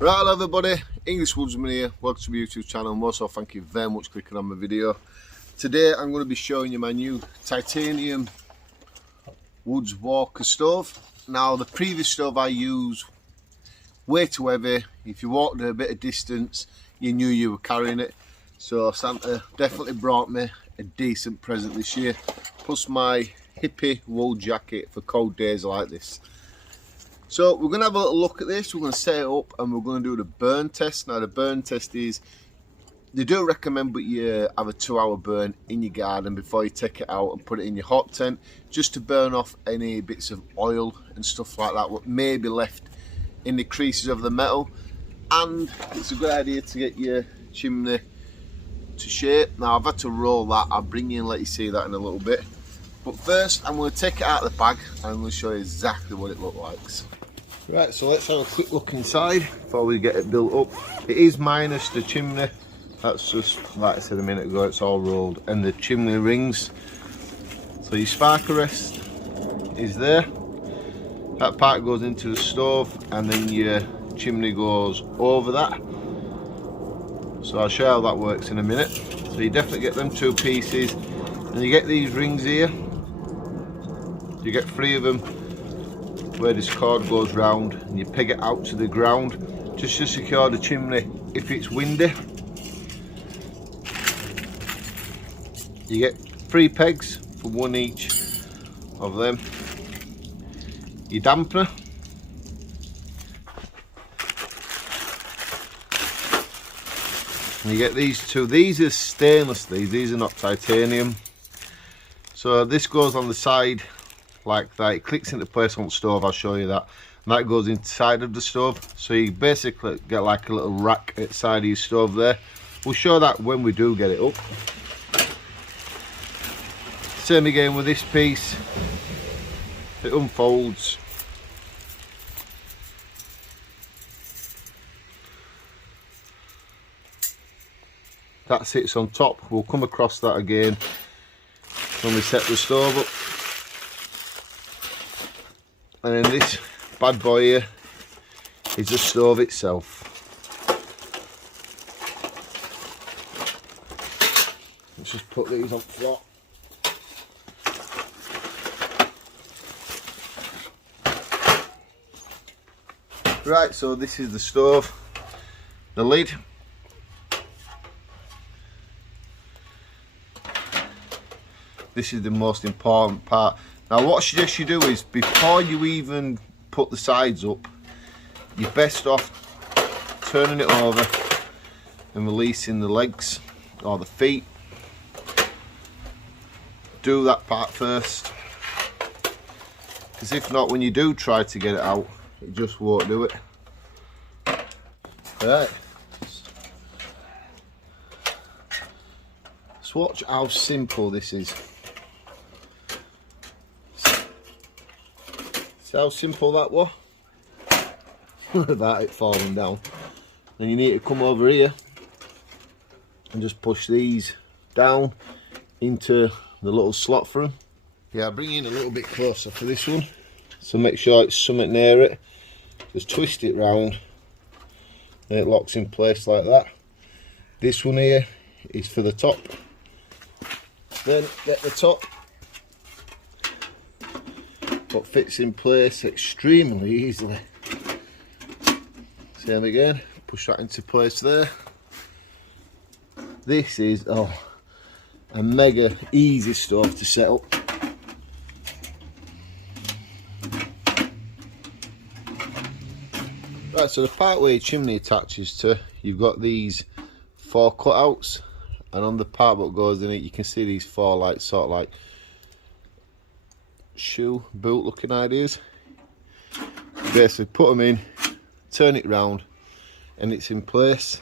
Right, hello everybody, English Woodsman here, welcome to my YouTube channel, and also thank you very much for clicking on my video. Today I'm going to be showing you my new titanium Woods Walker stove. Now the previous stove I used, way too heavy. If you walked a bit of distance you knew you were carrying it. So Santa definitely brought me a decent present this year, plus my hippie wool jacket for cold days like this. So we're going to have a little look at this, we're going to set it up and we're going to do the burn test. Now the burn test is, they do recommend but you have a 2-hour burn in your garden before you take it out and put it in your hot tent, just to burn off any bits of oil and stuff like that what may be left in the creases of the metal. And it's a good idea to get your chimney to shape. Now I've had to roll that, I'll bring you and let you see that in a little bit. But first I'm going to take it out of the bag and I'm going to show you exactly what it looks like. Right, so let's have a quick look inside before we get it built up. It is minus the chimney, that's just like I said a minute ago, it's all rolled, and the chimney rings. So your spark arrest is there, that part goes into the stove and then your chimney goes over that. So I'll show you how that works in a minute. So you definitely get them two pieces and you get these rings here, you get 3 of them where this cord goes round, and you peg it out to the ground just to secure the chimney if it's windy. You get 3 pegs for 1 each of them. Your dampener, and you get these 2. These are stainless, these are not titanium. So this goes on the side like that, it clicks into place on the stove, I'll show you that, and that goes inside of the stove. So you basically get like a little rack at the side of your stove there. We'll show that when we do get it up. Same again with this piece, it unfolds. That sits on top, we'll come across that again when we set the stove up. And then this bad boy here is the stove itself. Let's just put these on flat. Right, so this is the stove, the lid. This is the most important part. Now what I suggest you do is, before you even put the sides up, you're best off turning it over and releasing the legs or the feet. Do that part first, because if not, when you do try to get it out, it just won't do it. Right, so watch how simple this is. How simple that was without it falling down. Then you need to come over here and just push these down into the little slot for them. Yeah, I'll bring you in a little bit closer for this one, so make sure it's something near it. Just twist it round and it locks in place like that. This one here is for the top. Then get the top, what fits in place extremely easily. Same again, push that into place there. This is a mega easy stove to set up. Right, so the part where your chimney attaches to, you've got these 4 cutouts, and on the part that goes in it you can see these 4 like sort of like shoe boot looking ideas. Basically put them in, turn it round and it's in place.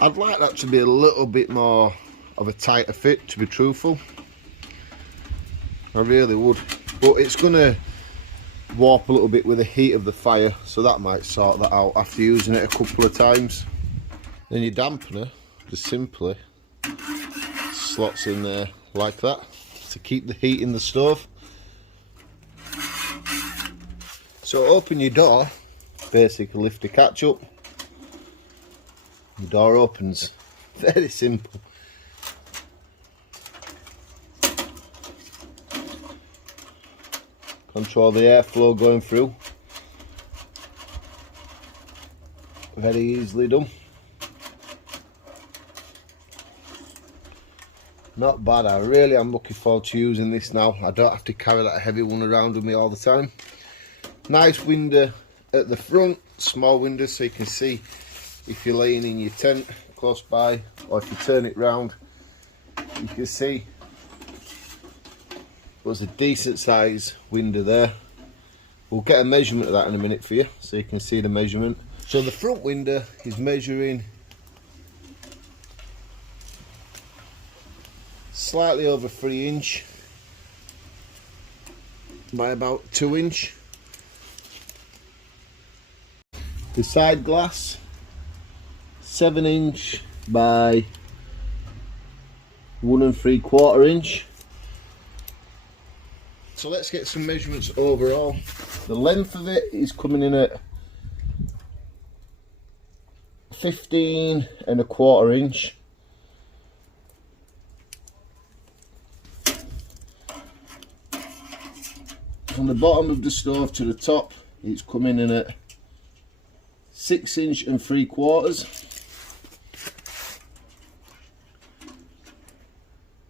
I'd like that to be a little bit more of a tighter fit, to be truthful, I really would, but it's gonna warp a little bit with the heat of the fire, so that might sort that out after using it a couple of times. Then your dampener just simply slots in there like that to keep the heat in the stove. So open your door, basically lift the catch up, the door opens. Very simple. Control the airflow going through. Very easily done. Not bad. I really am looking forward to using this now. I don't have to carry that heavy one around with me all the time. Nice window at the front, small window so you can see if you're laying in your tent close by, or if you turn it round you can see there's a decent size window there. We'll get a measurement of that in a minute for you so you can see the measurement. So the front window is measuring slightly over 3 inch by about 2 inch. The side glass 7 inch by 1 3/4 inch. So let's get some measurements overall. The length of it is coming in at 15 1/4 inch. From the bottom of the stove to the top, it's coming in at 6 inch 3/4.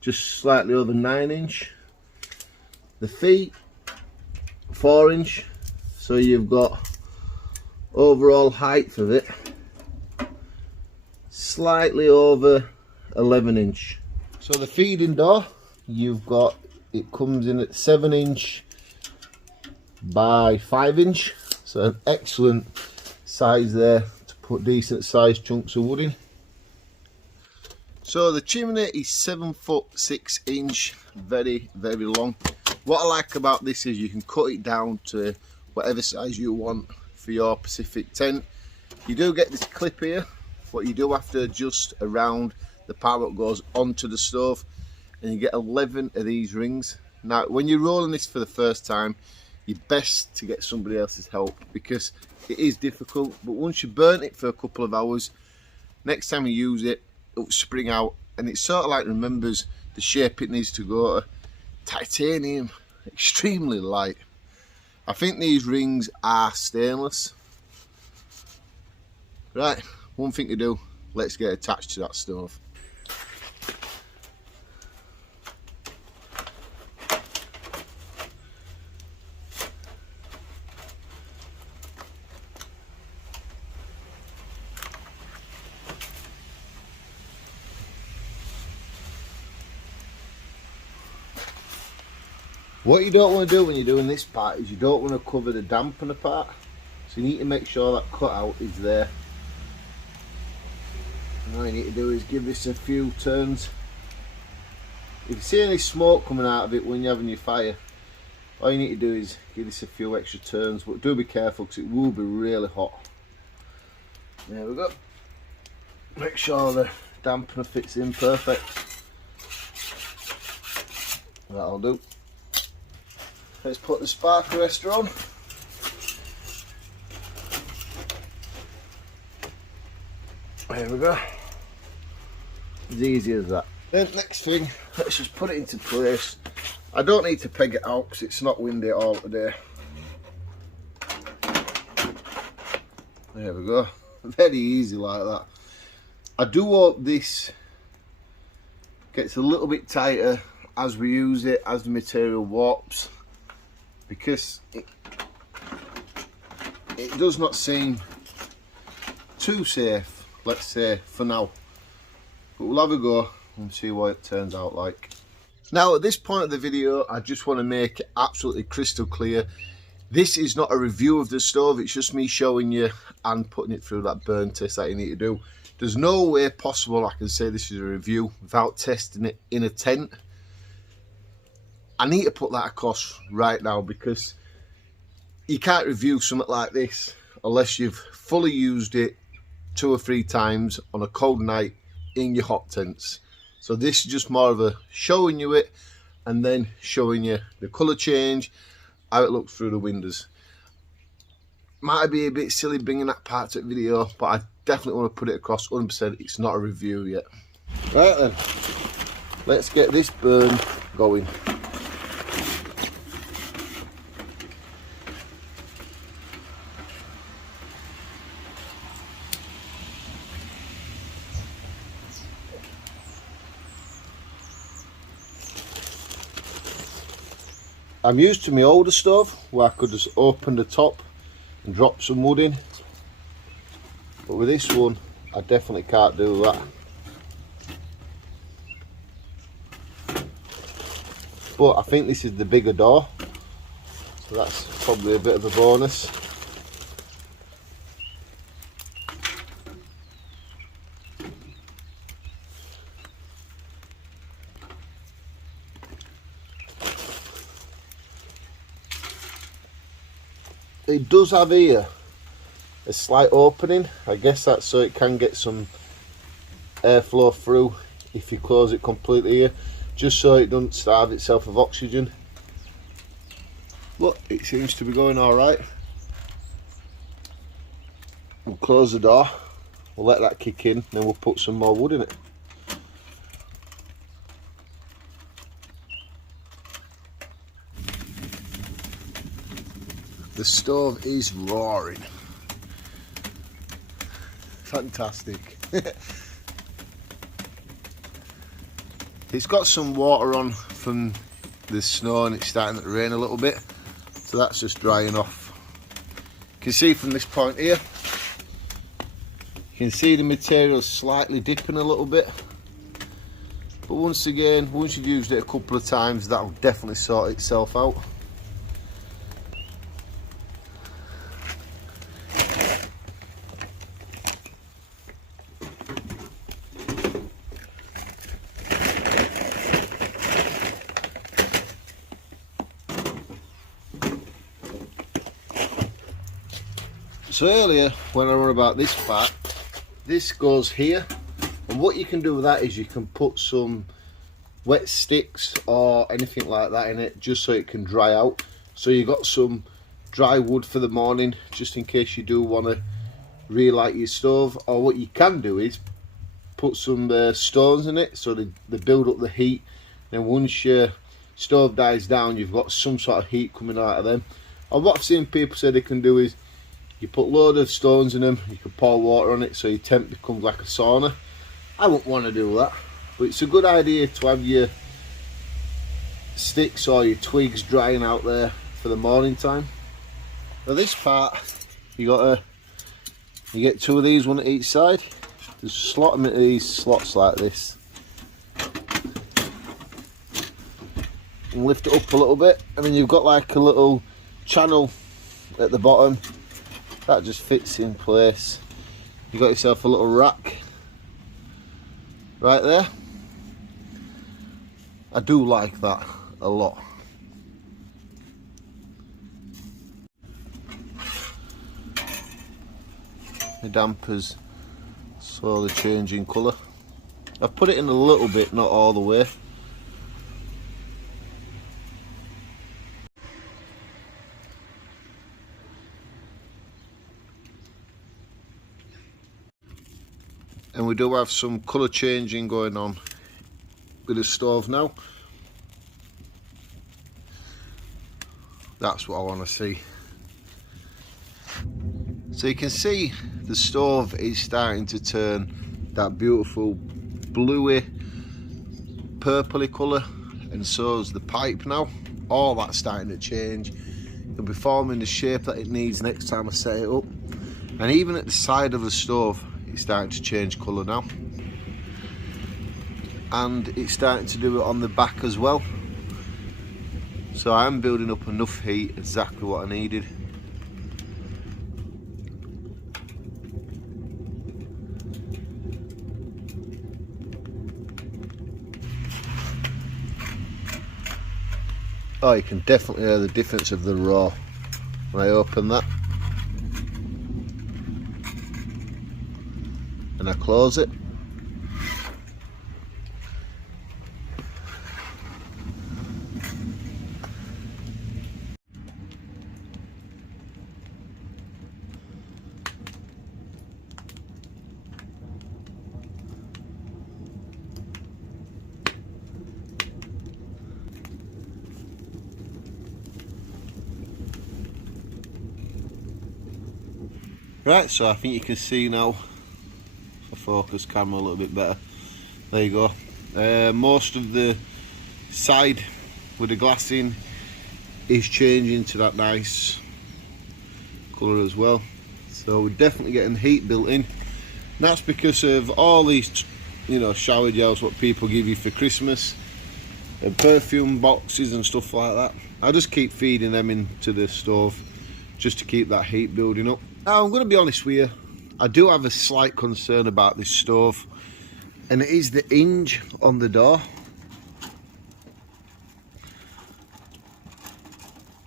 Just slightly over 9 inch. The feet 4 inch, so you've got overall height of it slightly over 11 inch. So the feeding door, you've got, it comes in at 7 inch by 5 inch, so an excellent size there to put decent sized chunks of wood in. So the chimney is 7'6" very long. What I like about this is you can cut it down to whatever size you want for your Pacific tent. You do get this clip here, but you do have to adjust around the part that goes onto the stove, and you get 11 of these rings. Now when you're rolling this for the first time, you're best to get somebody else's help because it is difficult, but once you burn it for a couple of hours, next time you use it, it'll spring out, and it sort of like remembers the shape it needs to go to. Titanium, extremely light. I think these rings are stainless. Right, one thing to do, let's get attached to that stove. What you don't want to do when you're doing this part is you don't want to cover the dampener part, so you need to make sure that cutout is there. And all you need to do is give this a few turns. If you see any smoke coming out of it when you're having your fire, all you need to do is give this a few extra turns, but do be careful because it will be really hot. There we go. Make sure the dampener fits in perfect. That'll do. Let's put the spark arrestor on. There we go. As easy as that. Then next thing, let's just put it into place. I don't need to peg it out because it's not windy at all today. There we go. Very easy like that. I do hope this gets a little bit tighter as we use it, as the material warps, because it does not seem too safe, let's say, for now. But we'll have a go and see what it turns out like. Now at this point of the video, I just want to make it absolutely crystal clear. This is not a review of the stove, it's just me showing you and putting it through that burn test that you need to do. There's no way possible I can say this is a review without testing it in a tent. I need to put that across right now because you can't review something like this unless you've fully used it 2 or 3 times on a cold night in your hot tents. So this is just more of a showing you it and then showing you the colour change, how it looks through the windows. Might be a bit silly bringing that part to the video, but I definitely want to put it across 100%. It's not a review yet. Right then, let's get this burn going. I'm used to my older stove where I could just open the top and drop some wood in, but with this one I definitely can't do that. But I think this is the bigger door, so that's probably a bit of a bonus. It does have here a slight opening. I guess that's so it can get some airflow through if you close it completely here, just so it doesn't starve itself of oxygen. Look, it seems to be going all right. We'll close the door, we'll let that kick in, then we'll put some more wood in it. The stove is roaring. Fantastic. It's got some water on from the snow and it's starting to rain a little bit, so that's just drying off. You can see from this point here, you can see the material slightly dipping a little bit, but once again, once you've used it a couple of times, that'll definitely sort itself out. So earlier when I were about this part, this goes here, and what you can do with that is you can put some wet sticks or anything like that in it, just so it can dry out. So you got some dry wood for the morning, just in case you do want to relight your stove. Or what you can do is put some stones in it, so they build up the heat. Then once your stove dies down, you've got some sort of heat coming out of them. And what I've seen people say they can do is you put a load of stones in them, you can pour water on it so your tent becomes like a sauna. I wouldn't want to do that, but it's a good idea to have your sticks or your twigs drying out there for the morning time. Now this part, you get two of these, one at each side. Just slot them into these slots like this. And lift it up a little bit, and then you've got like a little channel at the bottom. That just fits in place. You've got yourself a little rack right there. I do like that a lot. The damper's slowly changing colour. I've put it in a little bit, not all the way. And we do have some colour changing going on with the stove now. That's what I want to see. So you can see the stove is starting to turn that beautiful bluey, purpley colour, and so is the pipe now. All that's starting to change. It'll be forming the shape that it needs next time I set it up. And even at the side of the stove, it's starting to change colour now, and it's starting to do it on the back as well. So I am building up enough heat, exactly what I needed. Oh, you can definitely hear the difference of the raw when I open that and I close it. Right, so I think you can see now, if I focus camera a little bit better, there you go. Most of the side with the glass in is changing to that nice colour as well. So we're definitely getting heat built in. And that's because of all these, you know, shower gels what people give you for Christmas, and perfume boxes and stuff like that. I just keep feeding them into the stove just to keep that heat building up. Now I'm going to be honest with you, I do have a slight concern about this stove, and it is the hinge on the door.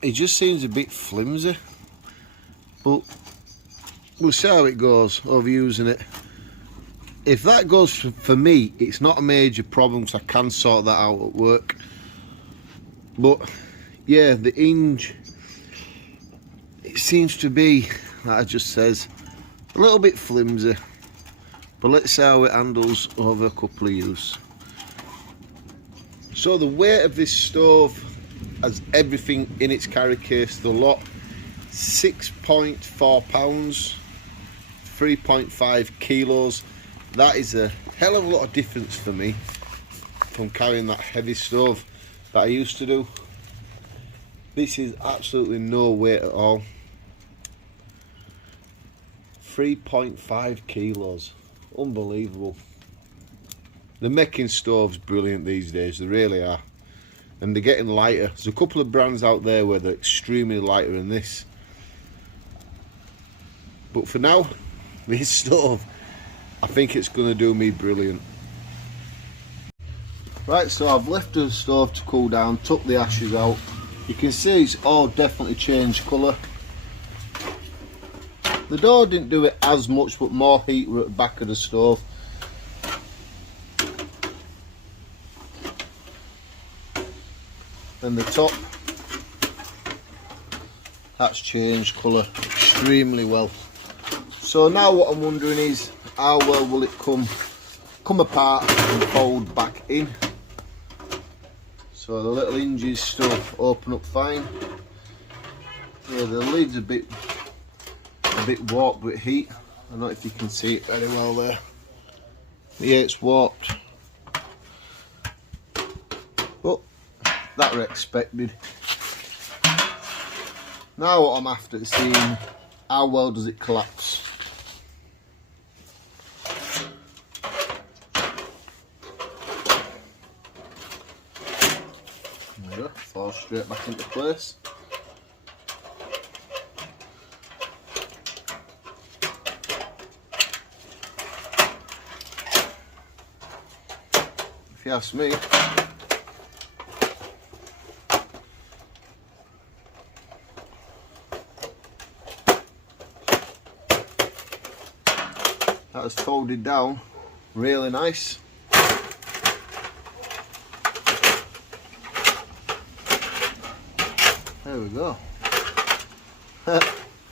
It just seems a bit flimsy, but we'll see how it goes overusing it. If that goes for me, it's not a major problem because I can sort that out at work. But yeah, the hinge, it seems to be, like it just says, a little bit flimsy. But let's see how it handles over a couple of use. So the weight of this stove has everything in its carry case, the lot, 6.4 pounds, 3.5 kilos. That is a hell of a lot of difference for me from carrying that heavy stove that I used to do. This is absolutely no weight at all. 3.5 kilos, unbelievable. They're making stoves brilliant these days, they really are, and they're getting lighter. There's a couple of brands out there where they're extremely lighter than this, but for now, this stove, I think it's going to do me brilliant. Right, so I've left the stove to cool down, took the ashes out. You can see it's all definitely changed colour. The door didn't do it as much, but more heat were at the back of the stove. And the top, that's changed colour extremely well. So now what I'm wondering is, how well will it come apart and fold back in? So the little hinges still open up fine. Yeah, the lid's a bit warped with heat. I don't know if you can see it very well there. But yeah, it's warped. But that were expected. Now what I'm after is seeing how well does it collapse. There we go, falls straight back into place. If you ask me, that is folded down really nice. There we go.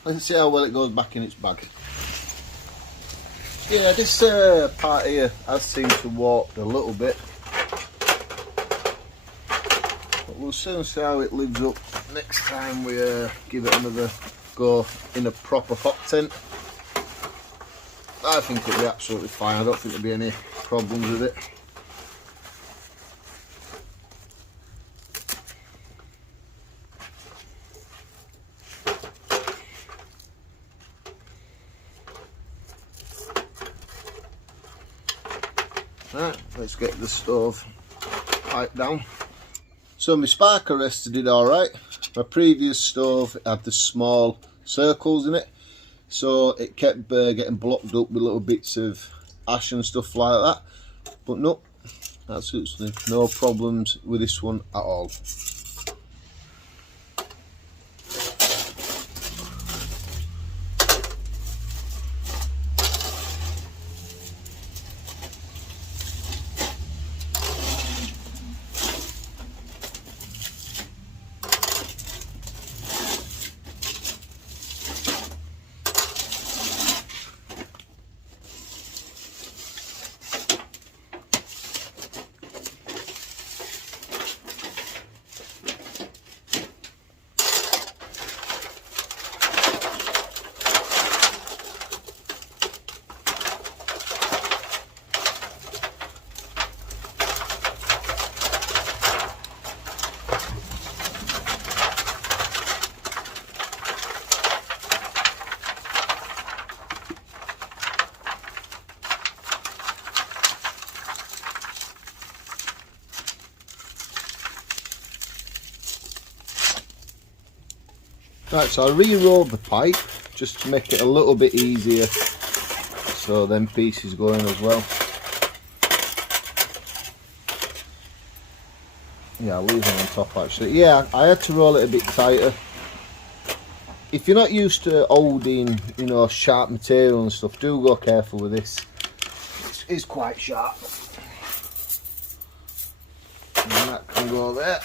Let's see how well it goes back in its bag. Yeah, this part here has seemed to warp a little bit, but we'll soon see how it lives up next time we give it another go in a proper hot tent. I think it'll be absolutely fine. I don't think there'll be any problems with it. Right, let's get the stove piped down. So my spark arrestor did alright. My previous stove had the small circles in it, so it kept getting blocked up with little bits of ash and stuff like that. But no, absolutely no problems with this one at all. Right, so I re-rolled the pipe just to make it a little bit easier, so them pieces go in as well. Yeah, I'll leave them on top actually. Yeah, I had to roll it a bit tighter. If you're not used to holding, you know, sharp material and stuff, do go careful with this. It's quite sharp. And that can go there.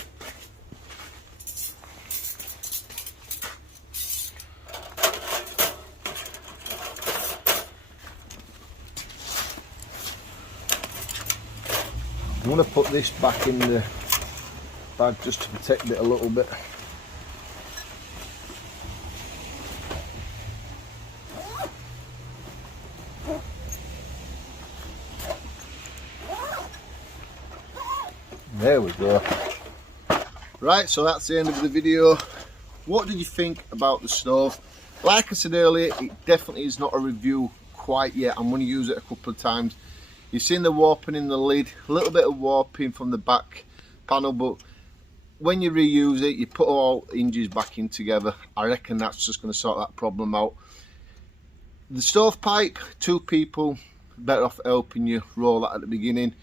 I'm going to put this back in the bag just to protect it a little bit. There we go. Right, so that's the end of the video. What did you think about the stove? Like I said earlier, it definitely is not a review quite yet. I'm going to use it a couple of times. You've seen the warping in the lid, a little bit of warping from the back panel, but when you reuse it, you put all hinges back in together. I reckon that's just going to sort that problem out. The stovepipe, 2 people, better off helping you roll that at the beginning.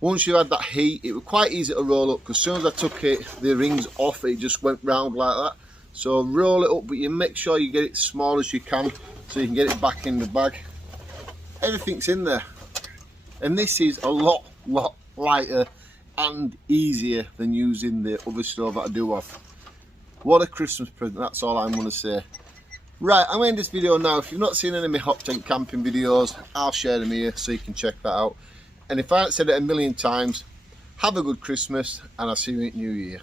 Once you had that heat, it was quite easy to roll up, because as soon as I took it, the rings off, it just went round like that. So roll it up, but you make sure you get it as small as you can, so you can get it back in the bag. Everything's in there. And this is a lot lighter and easier than using the other stove that I do have. What a Christmas present, that's all I'm going to say. Right, I'm ending this video now. If you've not seen any of my hot tent camping videos, I'll share them here so you can check that out. And if I haven't said it a million times, have a good Christmas and I'll see you in the new year.